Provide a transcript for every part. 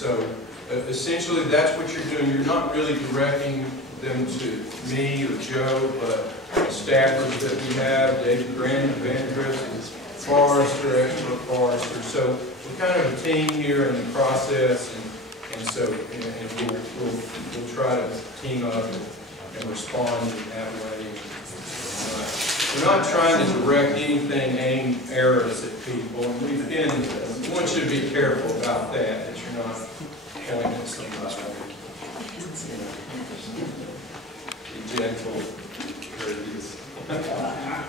so essentially that's what you're doing. You're not really directing them to me or Joe, but the staffers that we have, David Grant, Van Chris, Forrester, expert Forrester. So we're kind of a team here in the process, and so we'll try to team up and respond in that way. We're not trying to direct anything aimed arrows at people, and we want you to be careful about that you're not pointing at somebody. Be gentle.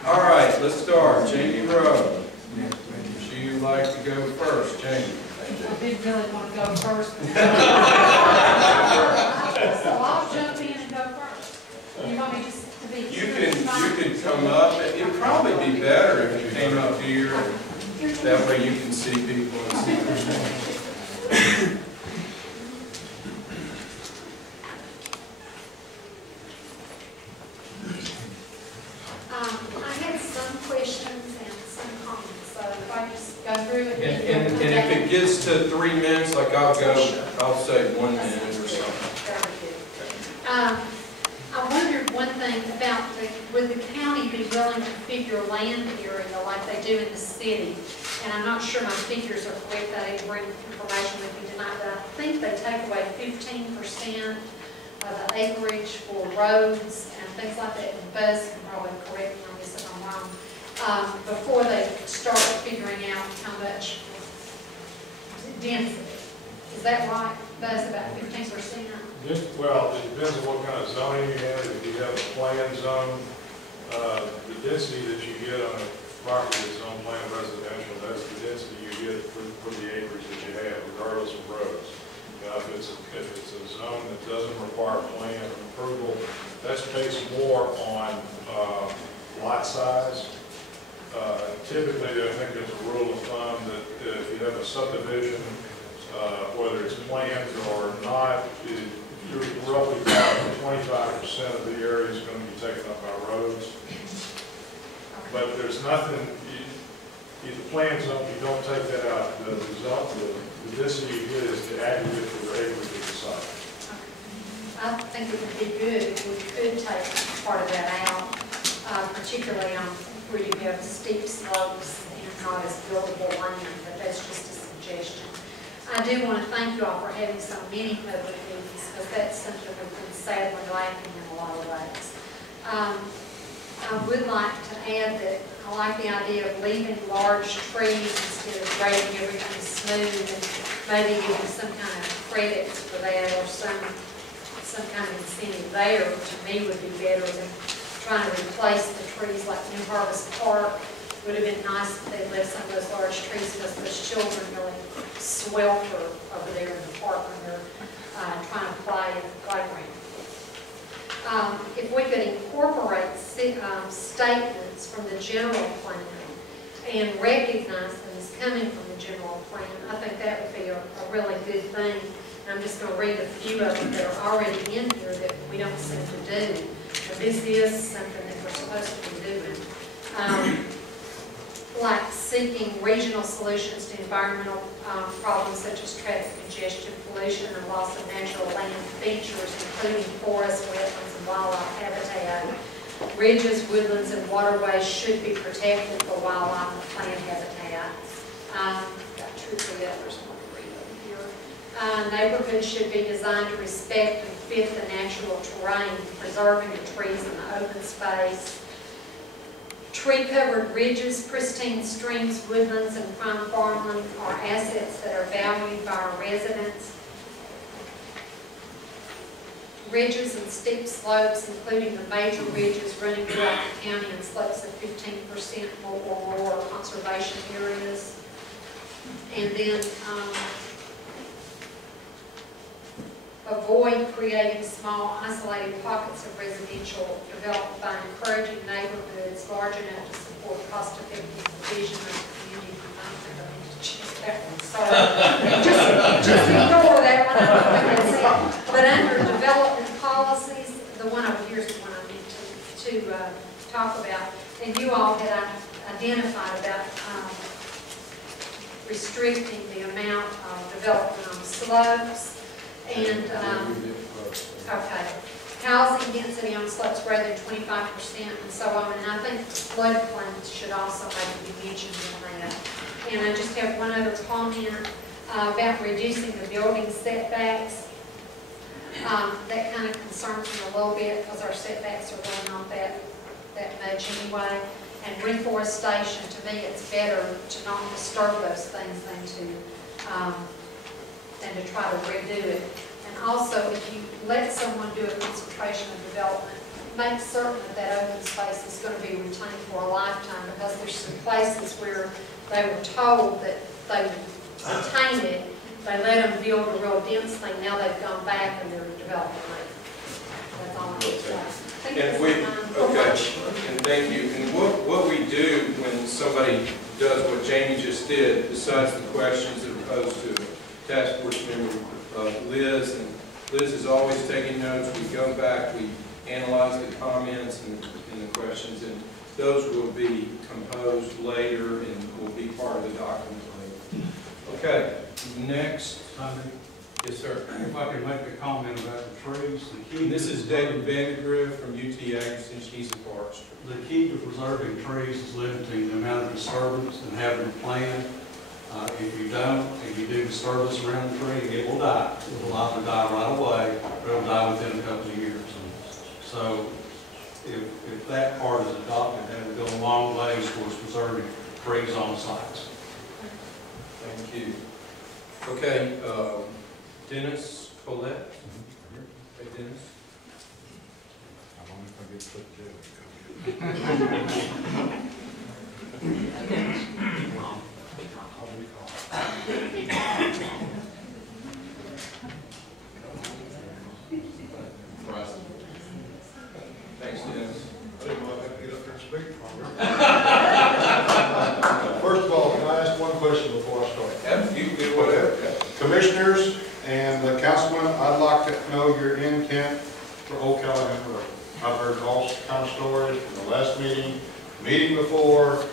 All right, let's start. Jamie Rowe. Would you like to go first, Jamie? I didn't really want to go first. So I'll jump in and go first. You want me just to be You could come up. It'd probably be better if you came up here. That way you can see people and see their names. I had some questions and some comments, so if I just go through it. And if it gets to 3 minutes, like I'll say 1 minute or something. I wondered one thing about would the county be willing to figure land area like they do in the city? And I'm not sure my figures are correct. I didn't bring information with me tonight, but I think they take away 15% of the acreage for roads and things like that. And Buzz can probably correct me on this if I'm wrong. Before they start figuring out how much density. Is that right, Buzz, about 15%? Well, it depends on what kind of zoning you have. If you have a planned zone, the density that you get on a property that's on planned residential, that's the density you get for the acreage that you have, regardless of roads. Now, if it's a zone that doesn't require plan approval, that's based more on lot size. Typically, I think there's a rule of thumb that if you have a subdivision, whether it's planned or not, roughly about 25% of the area is going to be taken up by roads. But there's nothing, the plan zone, you don't take that out. The density you get is the aggregate for the acreage of the site. I think it would be good if we could take part of that out, particularly on where you have steep slopes and not as buildable land, but that's just a suggestion. I do want to thank you all for having so many public meetings, because that's something we've been sadly lacking in a lot of ways. I would like to add that I like the idea of leaving large trees instead of grading everything smooth, and maybe giving some kind of credits for that, or some kind of incentive there. To me, would be better than trying to replace the trees like New Harvest Park. Would have been nice if they left some of those large trees, because those children really swelter over there in the park when they're trying to play in the playground. If we could incorporate statements from the general plan and recognize them as coming from the general plan, I think that would be a really good thing. And I'm just going to read a few of them that are already in here that we don't seem to do. But this is something that we're supposed to be doing. Like seeking regional solutions to environmental problems such as traffic congestion, pollution, and loss of natural land features, including forests, wetlands, and wildlife habitat. Ridges, woodlands, and waterways should be protected for wildlife and plant habitat. Got two or three others I want to read over here. Neighborhoods should be designed to respect and fit the natural terrain, preserving the trees and the open space. Tree-covered ridges, pristine streams, woodlands, and prime farmland are assets that are valued by our residents. Ridges and steep slopes, including the major ridges running throughout the county and slopes of 15% or more conservation areas. And then avoid creating small, isolated pockets of residential development by encouraging neighborhoods large enough to support cost-effective provision of community. I don't think I need to check that one. Sorry. just ignore that one. I don't think that's it. But under development policies, the one over here is the one I meant to talk about. And you all had identified about restricting the amount of development on the slopes, and, okay, housing density on slopes greater than 25% and so on, and I think floodplains should also maybe be mentioned in that. And I just have one other comment about reducing the building setbacks. That kind of concerns me a little bit because our setbacks are really not that much anyway. And reforestation, to me, it's better to not disturb those things than to try to redo it. And also, if you let someone do a concentration of development, make certain that that open space is going to be retained for a lifetime, because there's some places where they were told that they would retain it. They let them build a real dense thing. Now they've gone back and they're developing it. That's all I'm saying. And and thank you. And what we do when somebody does what Jamie just did, besides the questions that are posed to task force member Liz, and Liz is always taking notes. We go back, we analyze the comments and the questions, and those will be composed later and will be part of the document later. Okay, next. Yes, sir. If I could make a comment about the trees, the key. This is David Vandergriff from UT Agnes, he's a forester. The key to preserving trees is limiting the amount of disturbance and having a plan. If you don't, if you do disturbance around the tree, it will die. It will either die right away, or it will die within a couple of years. So, if that part is adopted, that will go a long ways towards preserving trees on sites. Thank you. Okay, Dennis Colette. Hey, Dennis. How long if I get put together? Thanks, Dennis. I didn't know I had to get up there and speak First of all, can I ask one question before I start? Yeah, you can do whatever. Commissioners and the councilman, I'd like to know your intent for Old Callahan Road. I've heard all kind of stories from the last meeting before,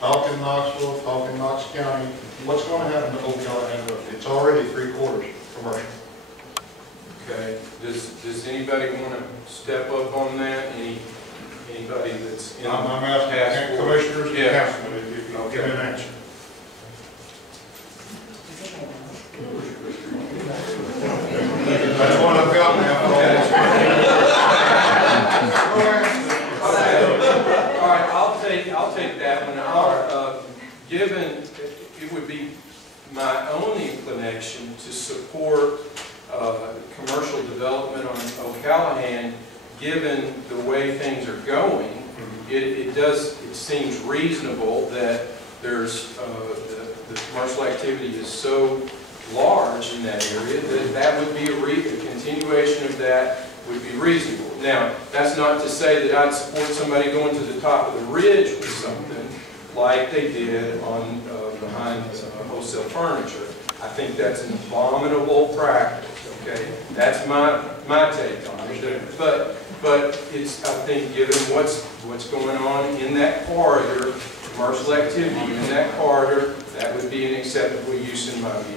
talking Knoxville, talking Knox County. What's going to happen to Old Callahan Road? It's already 3/4 commercial. Okay, does anybody want to step up on that? Anybody that's in I'm task asking force? commissioners and Yeah. councilmen if you can give me an answer. That's what I've got now. All right, I'll take that one. Given it would be my own inclination to support commercial development on O'Callahan, given the way things are going, it seems reasonable that there's the commercial activity is so large in that area that would be a continuation of that would be reasonable. Now, that's not to say that I'd support somebody going to the top of the ridge with something like they did on behind wholesale furniture. I think that's an abominable practice. Okay, that's my take on it. But it's, I think, given what's going on in that corridor, commercial activity in that corridor, that would be an acceptable use in my view.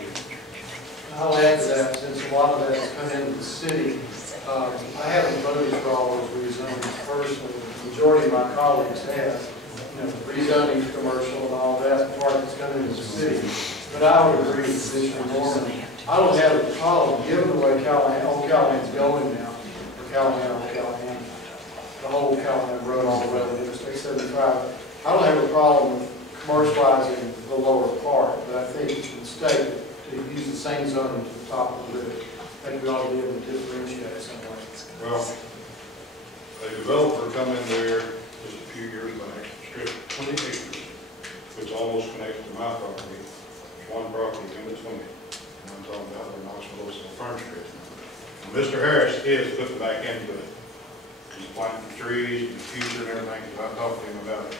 I'll add to that, since a lot of that has come into the city. I haven't voted for all those rezonings personally. The majority of my colleagues have. Rezoning commercial and all that part that's coming into the city. But I would agree with Commissioner Norman. I don't have a problem, given the way Old Callahan's going now, or Callahan, the whole Callahan Road all the way to Interstate 75. I don't have a problem with commercializing the lower part, but I think the state to use the same zoning to the top of the ridge. I think we ought to be able to differentiate somewhere. Well, a developer come in there just a few years back, stripped 20 acres, which almost connects to my property. There's one property in between, and I'm talking about the Knoxville furniture. And Mr. Harris is putting back into it. He's planting trees in the future and everything, because I talked to him about it.